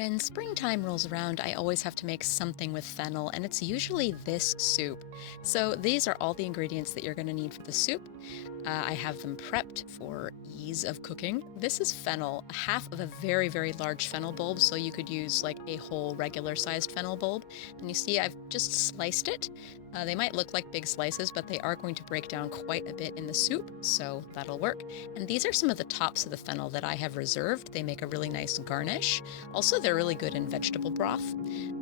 When springtime rolls around, I always have to make something with fennel, and it's usually this soup. So these are all the ingredients that you're going to need for the soup. I have them prepped for ease of cooking. This is fennel, half of a very, very large fennel bulb, so you could use like a whole regular sized fennel bulb. And you see I've just sliced it. They might look like big slices, but they are going to break down quite a bit in the soup, so that'll work. And these are some of the tops of the fennel that I have reserved. They make a really nice garnish. Also, they're really good in vegetable broth.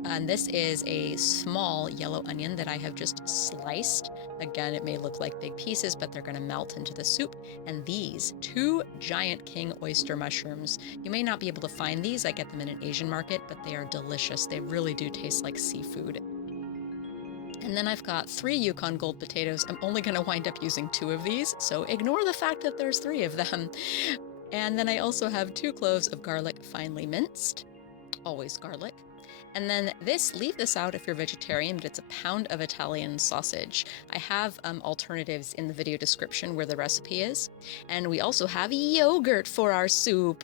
And this is a small yellow onion that I have just sliced. Again, it may look like big pieces, but they're going to melt into the soup. And these two giant king oyster mushrooms. You may not be able to find these. I get them in an Asian market, but they are delicious. They really do taste like seafood. And then I've got 3 Yukon Gold potatoes. I'm only going to wind up using 2 of these, so ignore the fact that there's 3 of them. And then I also have 2 cloves of garlic finely minced. Always garlic. And then leave this out if you're vegetarian, but it's a pound of Italian sausage. I have alternatives in the video description where the recipe is. And we also have yogurt for our soup.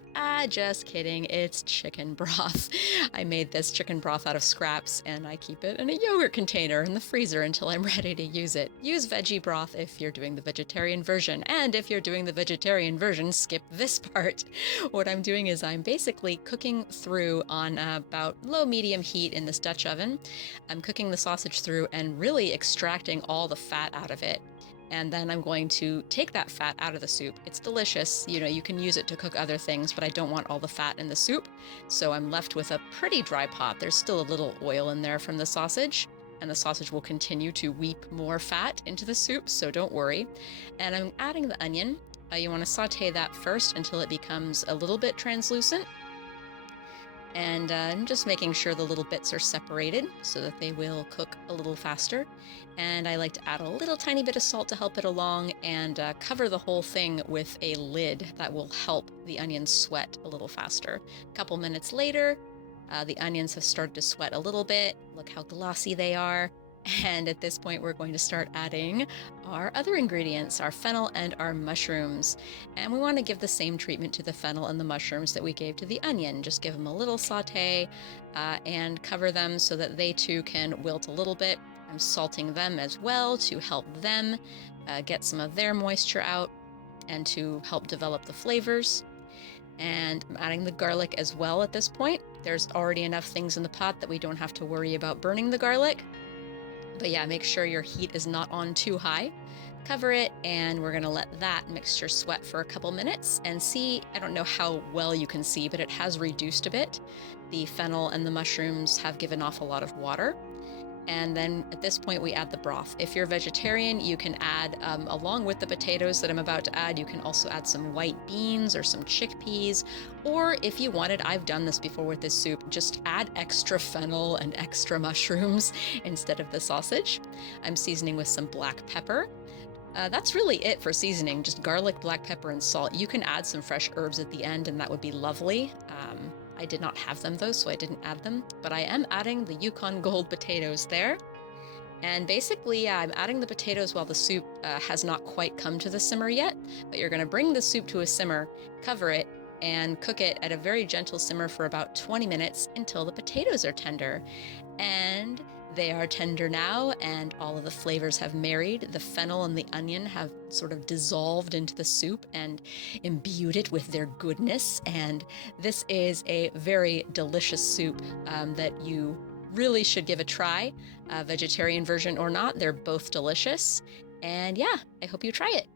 Just kidding, it's chicken broth. I made this chicken broth out of scraps and I keep it in a yogurt container in the freezer until I'm ready to use it. Use veggie broth if you're doing the vegetarian version. And if you're doing the vegetarian version, skip this part. What I'm doing is I'm basically cooking through on about low-medium heat in this Dutch oven. I'm cooking the sausage through and really extracting all the fat out of it. And then I'm going to take that fat out of the soup. It's delicious. You know, you can use it to cook other things, but I don't want all the fat in the soup. So I'm left with a pretty dry pot. There's still a little oil in there from the sausage, and the sausage will continue to weep more fat into the soup, so don't worry. And I'm adding the onion. You want to saute that first until it becomes a little bit translucent. And I'm just making sure the little bits are separated so that they will cook a little faster. And I like to add a little tiny bit of salt to help it along and cover the whole thing with a lid that will help the onions sweat a little faster. A couple minutes later, the onions have started to sweat a little bit. Look how glossy they are. And at this point, we're going to start adding our other ingredients, our fennel and our mushrooms. And we want to give the same treatment to the fennel and the mushrooms that we gave to the onion. Just give them a little saute and cover them so that they too can wilt a little bit. I'm salting them as well to help them get some of their moisture out and to help develop the flavors. And I'm adding the garlic as well at this point. There's already enough things in the pot that we don't have to worry about burning the garlic. But yeah, make sure your heat is not on too high. Cover it, and we're gonna let that mixture sweat for a couple minutes and see. I don't know how well you can see, but it has reduced a bit. The fennel and the mushrooms have given off a lot of water. And then at this point, we add the broth. If you're vegetarian, you can add, along with the potatoes that I'm about to add, you can also add some white beans or some chickpeas. Or if you wanted, I've done this before with this soup, just add extra fennel and extra mushrooms instead of the sausage. I'm seasoning with some black pepper. That's really it for seasoning, just garlic, black pepper, and salt. You can add some fresh herbs at the end, and that would be lovely. I did not have them though, so I didn't add them, but I am adding the Yukon Gold potatoes there. And basically, yeah, I'm adding the potatoes while the soup has not quite come to the simmer yet, but you're gonna bring the soup to a simmer, cover it, and cook it at a very gentle simmer for about 20 minutes until the potatoes are tender. And they are tender now, and all of the flavors have married. The fennel and the onion have sort of dissolved into the soup and imbued it with their goodness. And this is a very delicious soup that you really should give a try. Vegetarian version or not, they're both delicious. And yeah, I hope you try it.